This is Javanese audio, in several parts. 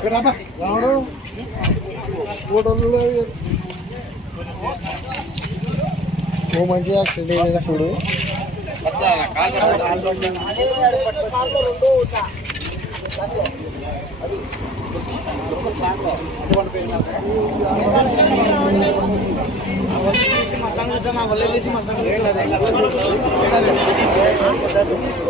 Kenapa? Lalu, buat dulu lagi. Kau macam apa sendiri nak suruh? Betul. Kalau kalau kalau kalau kalau kalau kalau kalau kalau kalau kalau kalau kalau kalau kalau kalau kalau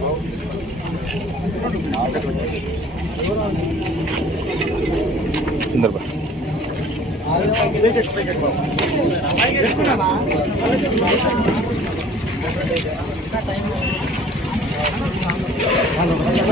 سنڌر پا آجي ڪيڏي